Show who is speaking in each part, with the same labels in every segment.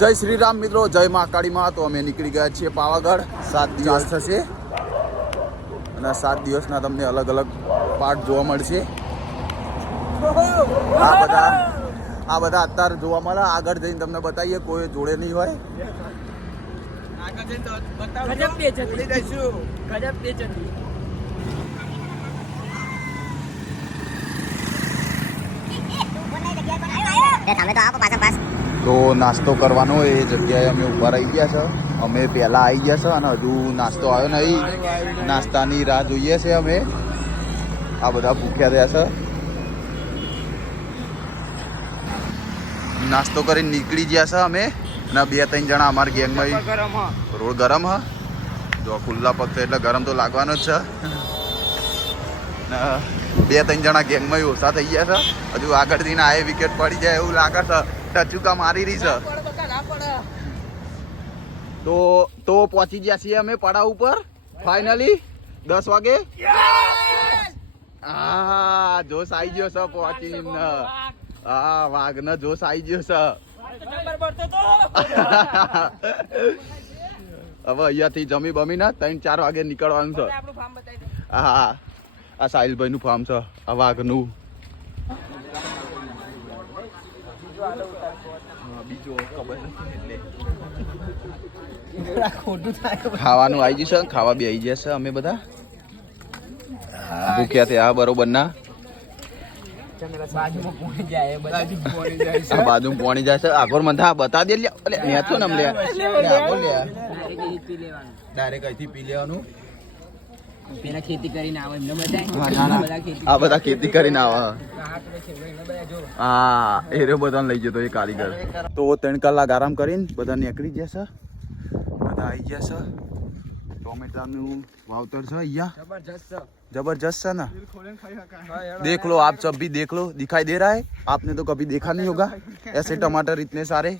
Speaker 1: જય શ્રી રામ મિત્રો જય મા કાળીમાં તો અમે નીકળી ગયા છીએ પાવાગઢ. સાત દિવસ થશે. અને સાત દિવસના તમને અલગ અલગ પાર્ટ જોવા મળશે. આ બધા આ બધા અત્યારે જોવા મળે. આગળ જઈને તમને બતાવીએ કોઈ જોડે નહીં હોય.
Speaker 2: તો આપો પાછા પાસ.
Speaker 1: તો નાસ્તો કરવાનો એ જગ્યાએ અમે ઊભા રહી ગયા છે. અમે પહેલાં આવી ગયા છે અને હજુ નાસ્તો આવ્યો નહીં. નાસ્તાની રાહ જોઈએ છે અમે. આ બધા ભૂખ્યા રહ્યા છે. નાસ્તો કરીને નીકળી ગયા છે અમે. અને બે ત્રણ જણા અમારા ગેંગમાં રોડ ગરમ હ. જો ખુલ્લા પગ એટલે ગરમ તો લાગવાનો જ છે. બે ત્રણ જણા ગેંગમાં ઓછા થઈ ગયા છે. હજુ આગળથી ના એ વિકેટ પડી જાય એવું લાગે છે. ટચુકા મારી રહી છે. તો તો પહોંચી ગયા છીએ અમે પડાવ ઉપર. ફાઇનલી દસ વાગે. હા જોશ આવી ગયો છે પહોંચી હા વાઘ જોશ આવી ગયો છે. હવે અહીંયાથી જમી બમી ને ત્રણ ચાર વાગે નીકળવાનું છે. હા. આ સાહિલભાઈનું ફાર્મ છે આ વાઘનું ખાવાનું આવી જશે ખાવા બી આવી જશે અમે બધા. ભૂખ્યા થયા બરોબર ના. બાજુ પોણી જાય છે. આગળ મંથા બતા દે લ્યા. મેં નેચો ને લે આગળ લે ડાયરેક્ટ અહીંથી પી લેવાનું.
Speaker 3: પેલા ખેતી કરીને આવે એમને બતાય
Speaker 1: હા, ના, ના.
Speaker 3: બધા ખેતી
Speaker 1: આ બધા ખેતી કરીને આવે
Speaker 3: હાથ છે એમને બધા જો
Speaker 1: હા એ રહ્યો બધાને લઈ જતો એ કારીગર તો ત્રણ કલાક આરામ કરીને બધા નીકળી જશે બધા આવી જશે ટોમેટાનું વાવતર છે અહીંયા
Speaker 3: જબરજસ્ત
Speaker 1: जबरदस्त है ना देख लो आप सब भी देख लो दिखाई दे रहा है आपने तो कभी देखा नहीं होगा ऐसे टमाटर इतने सारे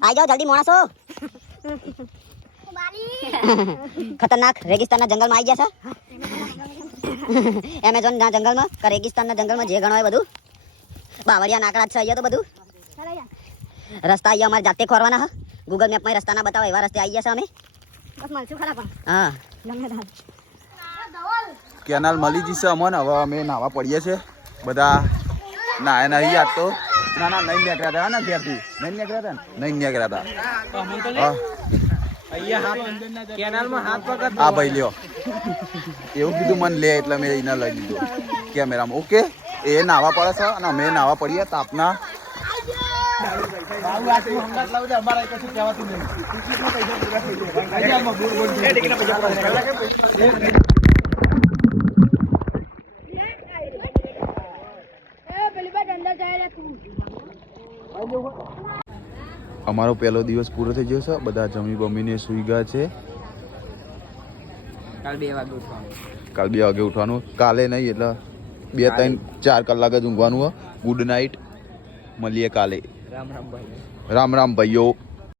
Speaker 2: આઈ જાઓ જલ્દી મોણસો ખતરનાક રેગિસ્તાનના જંગલમાં આવી ગયા છે એમેઝોન ના જંગલમાં કે રેગિસ્તાનના જંગલમાં જે ગણો હોય બધું બાવળિયા નાકડા છે અહીંયા તો બધું રસ્તા અહીંયા અમારે જાતે ખોરવાના હા ગૂગલ મેપમાં રસ્તાના બતાવો બતાવે એવા રસ્તે આવી ગયા છે અમે હા
Speaker 1: કેનાલ મળી જશે અમને હવે અમે નાવા પડીએ છે બધા ના, એના યાદ તો ના ના, નહીં નીકળ્યા હતા, ને, ઘેરથી. નહીં નીકળ્યા હતા નહીં નીકળ્યા હતા. હા. ભાઈ લ્યો. એવું કીધું મને લે, એટલે મેં એને લઈ લીધું કેમેરામાં. ઓકે? એ નાવા પડે છે અને અમે નાવા પડીએ તાપના. અમારો પહેલો દિવસ પૂરો થઈ ગયો છે. બધા જમી બમીને સુઈ ગયા છે.
Speaker 3: કાલ બે વાગે ઉઠવાનું.
Speaker 1: કાલ બે વાગે ઉઠવાનું. કાલે નહીં એટલે બે ત્રણ ચાર કલાક જ ઊંઘવાનું ગુડ નાઇટ મળીએ કાલે.
Speaker 3: રામ રામ ભાઈ
Speaker 1: રામ રામ ભાઈઓ.